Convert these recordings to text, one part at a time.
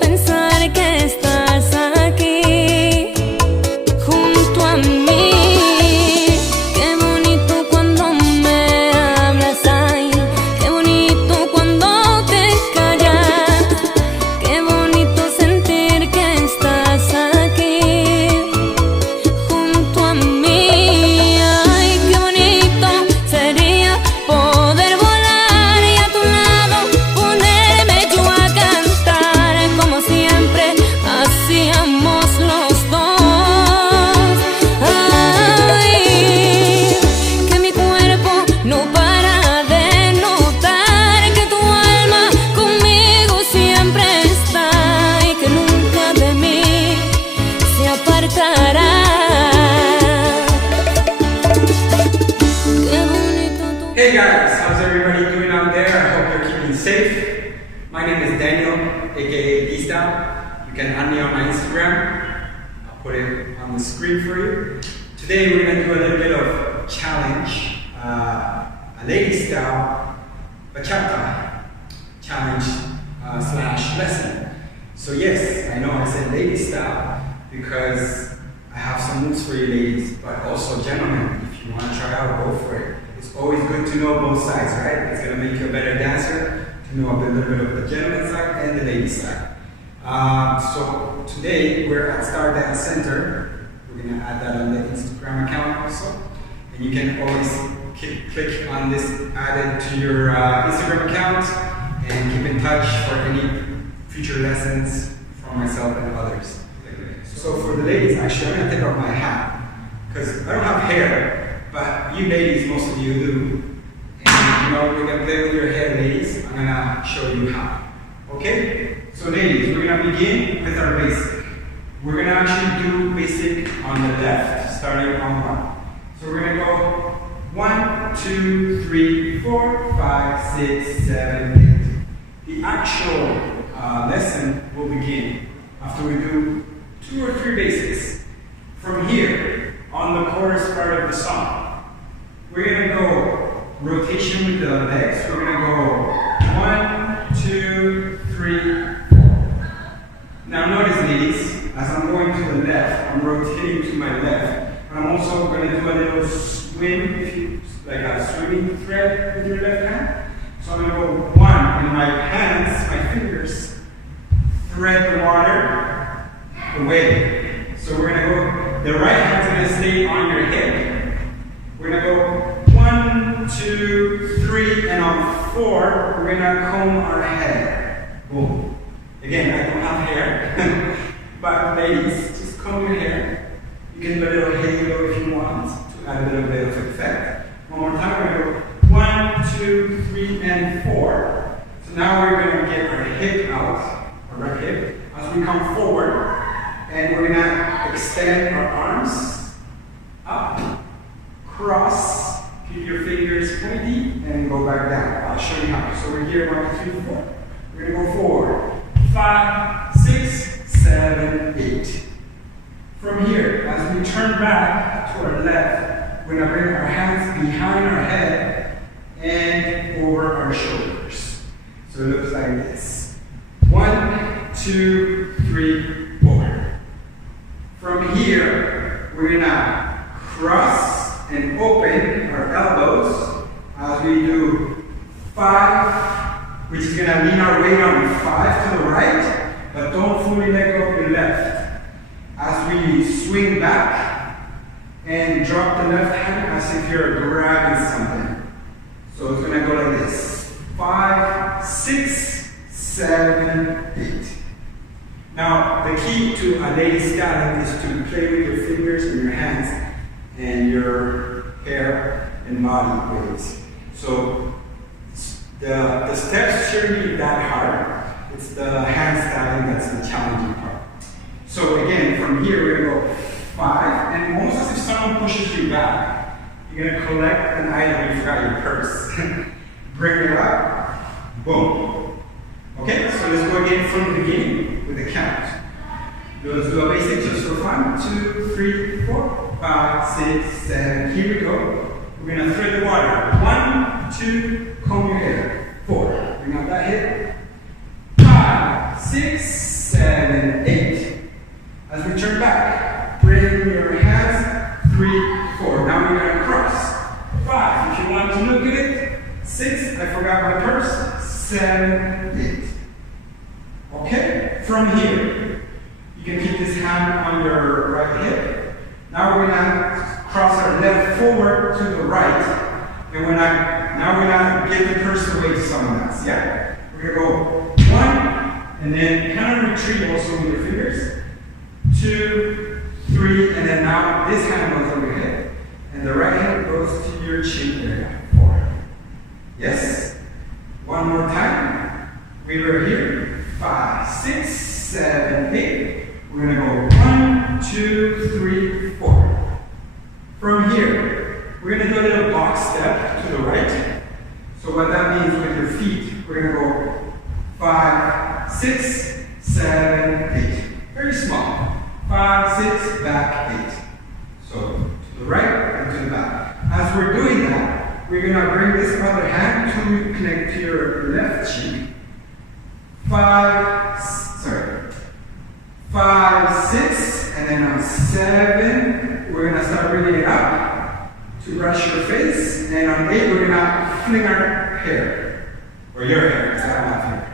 pensar que estás aquí junto a mí. Qué bonito cuando me hablas, ay, qué bonito cuando te callas. Qué bonito sentir que estás aquí junto a mí. Ay, qué bonito sería poder volar y a tu lado ponerme yo a cantar como siempre hacíamos los dos. Ay, que mi cuerpo no para de notar que tu alma conmigo siempre está y que nunca de mí se apartará. Qué bonito tu... Hey guys, how's everybody doing out there? I hope you're keeping safe. My name is Daniel, aka Lady Styling. You can add me on my Instagram. I'll put it on the screen for you. Today we're going to do a little bit of challenge, a lady style bachata challenge slash lesson. So yes, I know I said lady style because I have some moves for you ladies, but also gentlemen, if you want to try out, go for it. It's always good to know both sides, right? It's going to make you a better dancer, to know a little bit of the gentleman side and the lady side. So today we're at Star Dance Center. We're going to add that on the Instagram account also. And you can always click on this, add it to your Instagram account, and keep in touch for any future lessons from myself and others. So for the ladies, actually I'm going to take off my hat because I don't have hair, but you ladies, most of you do. And you know, we're going to play with your hair, ladies. I'm going to show you how. Okay? So ladies, we're going to begin with our basic. We're going to actually do basic on the left, starting on one. So we're going to go 1, 2, 3, 4, 5, 6, 7, 8. The actual lesson will begin after we do 2 or 3 basics. From here, on the chorus part of the song, we're going to go rotation with the legs. We're going to go 1, 2, 3, 4. Now notice ladies, as I'm going to the left, I'm rotating to my left, but I'm also going to do a little swim, if you like a swimming thread with your left hand. So I'm going to go 1, and my hands, my fingers, thread the water away. So we're going to go, the right hand's going to stay on your hip. We're going to go 1, 2, 3, and on 4, we're going to comb our head. Boom. Again, I don't have hair, but ladies, just comb your hair. You can do a little halo if you want to add a little bit of effect. One more time, we're going to go 1, 2, 3, and 4. So now we're going to get our hip out, our right hip, as we come forward. And we're going to extend our arms up, cross, keep your fingers pointy, and go back down. I'll show you how. So we're here, 1, 2, 3, 4. We're going to go forward. 5, 6, 7, 8. From here, as we turn back to our left, we're going to bring our hands behind our head and over our shoulders. So it looks like this. 1, 2, 3, 4. From here, we're going to cross and open our elbows as we do 5, which is going to lean our weight on 5 to the right, but don't fully let go of your left. As we swing back and drop the left hand as if you're grabbing something. So it's going to go like this. 5, 6, 7, 8. Now, the key to a lady styling is to play with your fingers and your hands and your hair and body waves. So the steps shouldn't be that hard. It's the hand styling that's the challenging part. So again, from here we're going to go 5, and almost as if someone pushes you back, you're going to collect an item you forgot, your purse. Bring it up, boom. Okay, so let's go again from the beginning with the count. Let's do a basic just for fun. 2, 3, 4, 5, 6, 7. Here we go. We're going to thread the water. 1, 2, comb your hair. 4. Bring out that hip. 5, 6, want to look at it. 6, I forgot my purse. 7, 8. Okay, from here, you can keep this hand on your right hip. Now we're gonna cross our left forward to the right. And now we're gonna give the purse away to someone else, yeah? We're gonna go 1, and then kind of retreat also with your fingers. 2, 3, and then now this hand goes over your head. And the right hand goes to your chin area. 4. Yes? One more time. We were here. 5, 6, 7, 8. We're gonna go 1, 2, 3, 4. From here, we're gonna do a little box step to the right. So what that means with your feet, we're gonna go 5, 6, 7, 8. Very small. 5, 6, back, 8. So to the right and to the back. As we're doing that, we're gonna bring this other hand to connect to your left cheek. 5, 6, and then on 7, we're gonna start bringing it up to brush your face, and on 8, we're gonna fling our hair, or your hair, because I'm not here.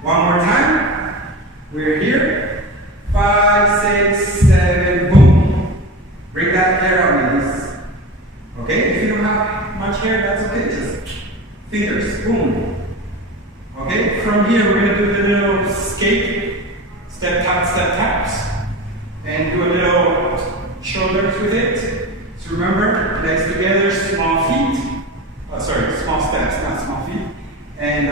One more time, we're here, 5, 6, 7, boom. Bring that hair on, ladies. Okay, if you don't have much hair, that's okay, just fingers, boom. Okay, from here we're going to do the little skate, step taps, and do a little shoulders with it. So remember, legs together, small feet, small steps, not small feet, and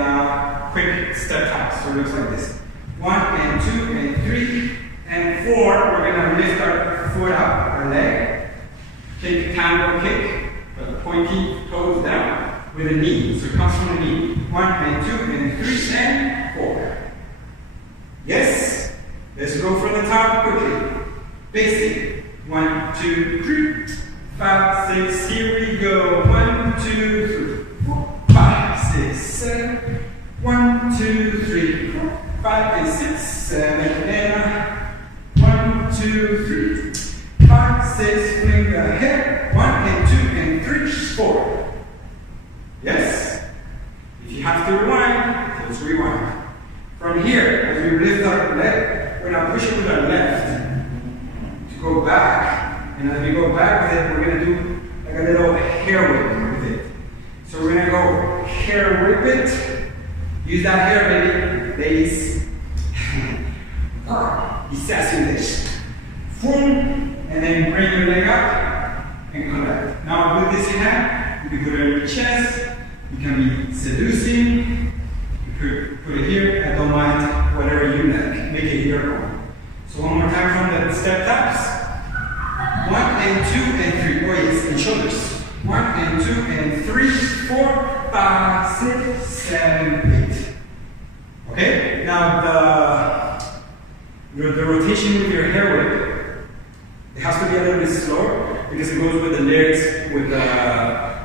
quick step taps, so it looks like this. 1 and 2 and 3 and 4, we're going to lift our foot up, our leg, kick, tango kick, put the pointy toes down. With a knee, so it comes from the knee. 1 and 2 and 3 and 4. Yes? Let's go from the top quickly. Basic. 1, 2, 3, 5, 6. Here we go. 1, 2, 3, 4, 5, 6, 7. 1, 2, 3, 4, 5, and 6, 7. And 1, 2, 3, 5, 6. Fling the head. 1 and 2 and 3, 4. Yes? If you have to rewind, let's rewind. From here, as we lift our leg, we're going to push it with our left to go back. And as we go back with it, we're going to do like a little hair whip with it. So we're going to go hair whip it. Use that hair, baby. Ladies. Be sassy with this. Boom. And then bring your leg up and come back. Now with this hand, you can put it on your chest. You can be seducing. You could put it here. I don't mind whatever you like. Make it your own. So one more time from the step taps. 1 and 2 and 3. Oh yes, and shoulders. 1 and 2 and 3, 4, 5, 6, 7, 8. Okay? Now the rotation with your hair whip, it has to be a little bit slower because it goes with the lyrics with the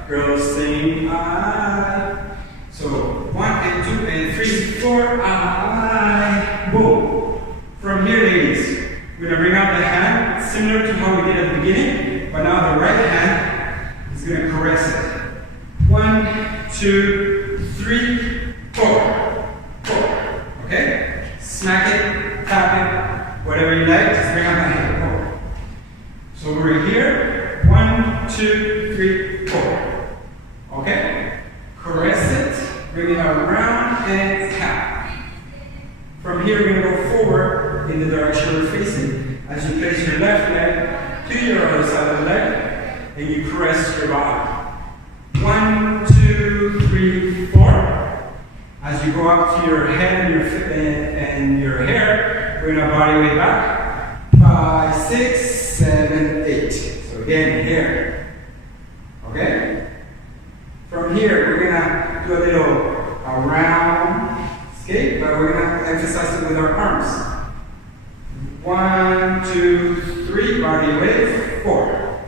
girls singing I. So 1 and 2 and 3, 4, I. Boom. From here, ladies, we're gonna bring out the hand similar to how we did at the beginning, but now the right hand is gonna caress it. 1, 2, 3, 4. 4. Okay? Smack it, tap it, whatever you like, just bring out the hand. 4. So we're here. 1, 2, 3, 4. Okay? Caress it, bring it around, and tap. From here, we're going to go forward in the direction we're facing. As you place your left leg to your other side of the leg, and you caress your body. 1, 2, 3, 4. As you go up to your head and your hair, we're going to body weight back. 5, 6, 7, 8. So again, here. Okay? From here, we're going to do a little around skate, but we're going to emphasize it with our arms. 1, 2, 3, body weight, 4.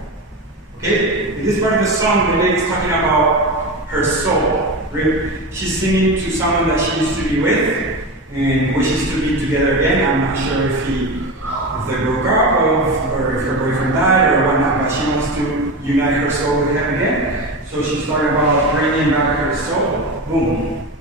Okay? In this part of the song, the lady's talking about her soul. She's singing to someone that she used to be with and wishes to be together again. I'm not sure if they broke up or if her boyfriend died or whatnot, but she wants to unite her soul with him again. So she's talking about bringing back her soul. Boom.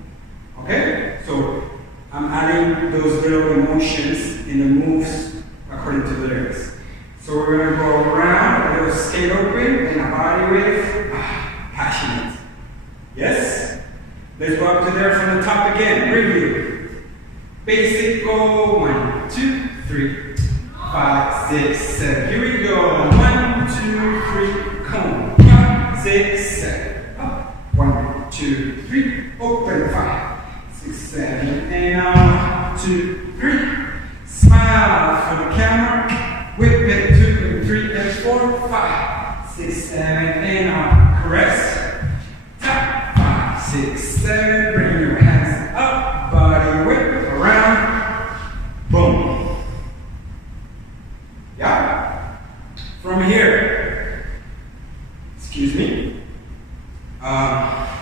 Okay? So I'm adding those little emotions in the moves according to the lyrics. So we're going to go around, a little skate open, and a body wave. Passionate. Yes? Let's go up to there from the top again. Review. Basic, go. 1, 2, 3, 5, 6, 7. Here we go. 1, 2, 3, come. 5, 6, 7. Up. 1, 2, 3. Open. 5, 6, 7. And 1, 2, 3. Smile for the camera. Whip it. 2, 3, and 4, 5, 6, 7. And caress. Tap. 5, 6, 7. Bring your hands up. Body whip around. Boom. Yeah? From here, excuse me,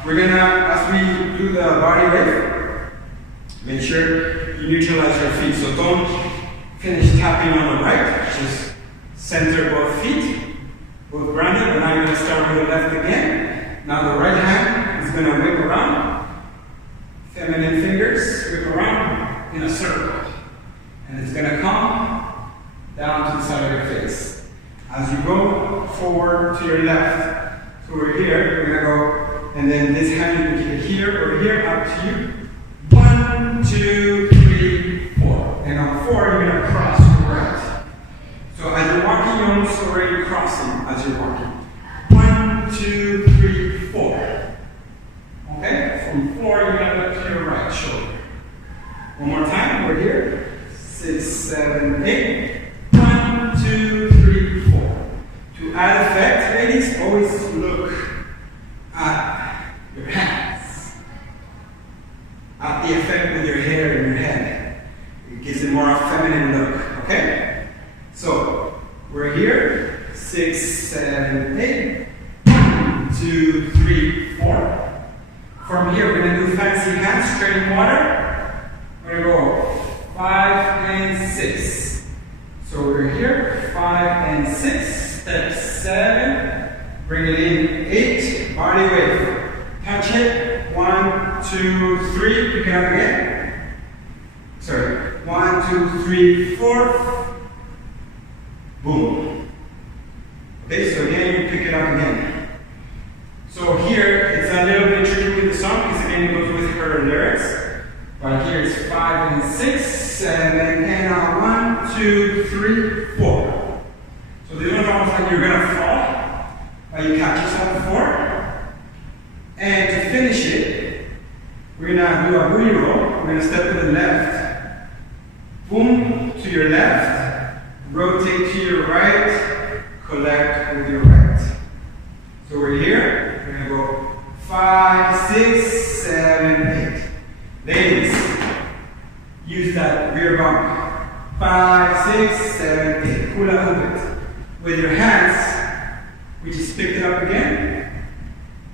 we're gonna, as we do the body wave, make sure you neutralize your feet. So don't finish tapping on the right, just center both feet, both grounded, and now you're gonna start with the left again. Now the right hand is gonna whip around, feminine fingers, whip around in a circle. And it's gonna come down to the side of your face. As you go forward to your left, so we're here, we're gonna go, and then this hand you can keep it here or here, up to you. 1, 2, 3, 4. And on 4, you're gonna cross to the right. So as you're walking, you're almost already crossing as you're walking. 1, 2, 3, 4. Okay? From 4, you're gonna look to your right shoulder. One more time, we're here. 6, 7, 8. 1, 2, 3, 4. To add effect, ladies, always look at your hands. At the effect with your hair and your head. It gives it more a feminine look, okay? So, we're here. 6, 7, 8. 1, 2, 3, 4. From here, we're going to do fancy hands, straight in water. We're going to go 5 and 6. So we're here, 5 and 6. Step 7. Bring it in, 8. Body wave. Touch it. 1, 2, 3. Pick it up again. Sorry. 1, 2, 3, 4. Boom. Okay, so again, you pick it up again. So here, it's a little bit tricky with the song because again, it goes with her lyrics. But here it's 5 and 6, 7, and 1, 2, 3, 4. So this one's almost like you're gonna fall, but you catch yourself before. And to finish it, we're gonna do a booty roll. We're gonna step to the left, boom, to your left, rotate to your right, collect with your right. So we're here, we're gonna go 5, 6, 7, 8. Ladies, use that rear bump. 5, 6, 7, 8. Hula hoop it. With your hands, we just picked it up again.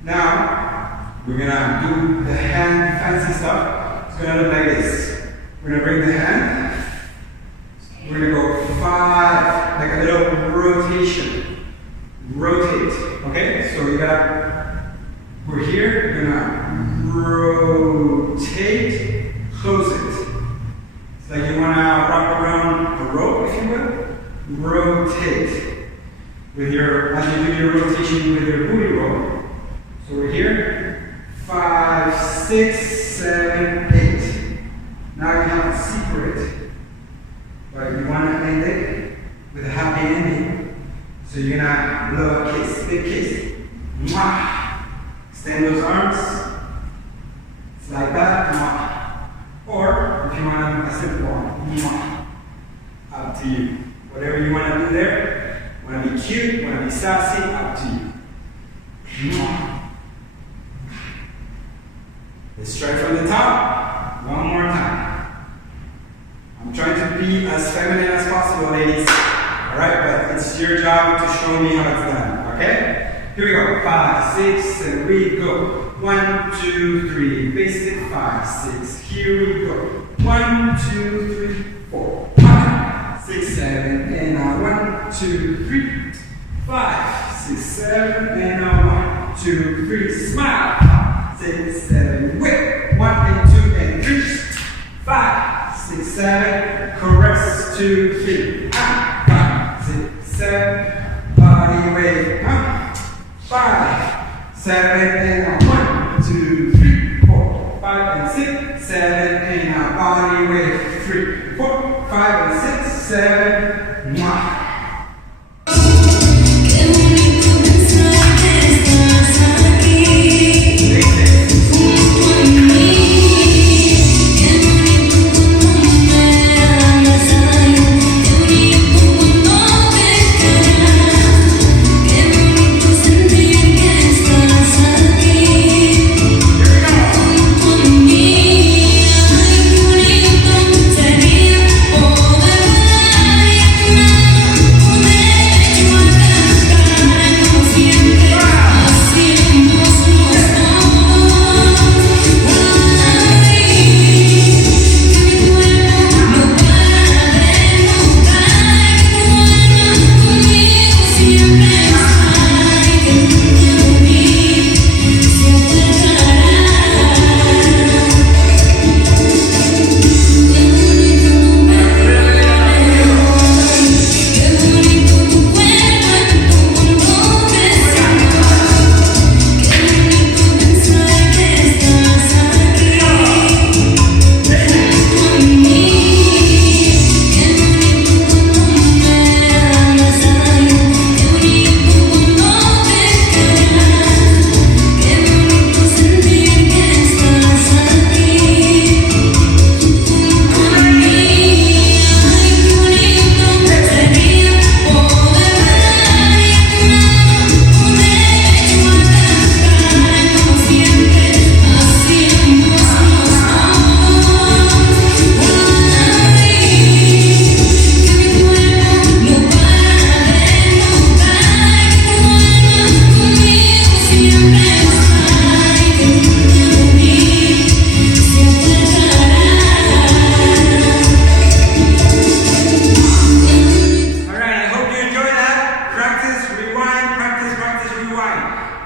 Now, we're gonna do the hand fancy stuff. It's gonna look like this. We're gonna bring the hand. We're gonna go 5, like a little rotation. Rotate, okay? So we're here, we're gonna rotate, close it. It's like you wanna wrap around a rope, if you will. Rotate. As you do your rotation with your booty roll. So we're here, 5, 6, 7, 8. Now you have a secret, but you want to end it with a happy ending. So you're gonna blow a kiss, big kiss. Mwah. Extend those arms. It's like that. Mwah. Or if you want a simple one, mwah. Up to you. Whatever you want to do there. Want to be cute, want to be sassy, up to you. Mwah. Let's try from the top. One more time. I'm trying to be as feminine as possible, ladies. Alright, but it's your job to show me how it's done. Okay? Here we go. 5, 6, and we go. 1, 2, 3. Basic 5, 6. Here we go. 1, 2, 3, 4. 5, 6, 7. And 1, 2, 3. 5, 6, 7. And 1, 2, 3, smile. 5, 6, 7, whip. 1 and 2 and 3. 5, 6, 7, caress. 2, 3. 5, 6, 7, body wave. 5, 7 and 1, 2, 3, 4, 5 and 6, 7 and body wave. 3, 4, 5 and 6, 7.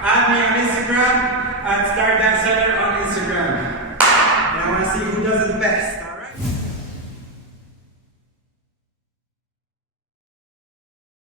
Add me on Instagram at Star Dance Center on Instagram. And I want to see who does it best.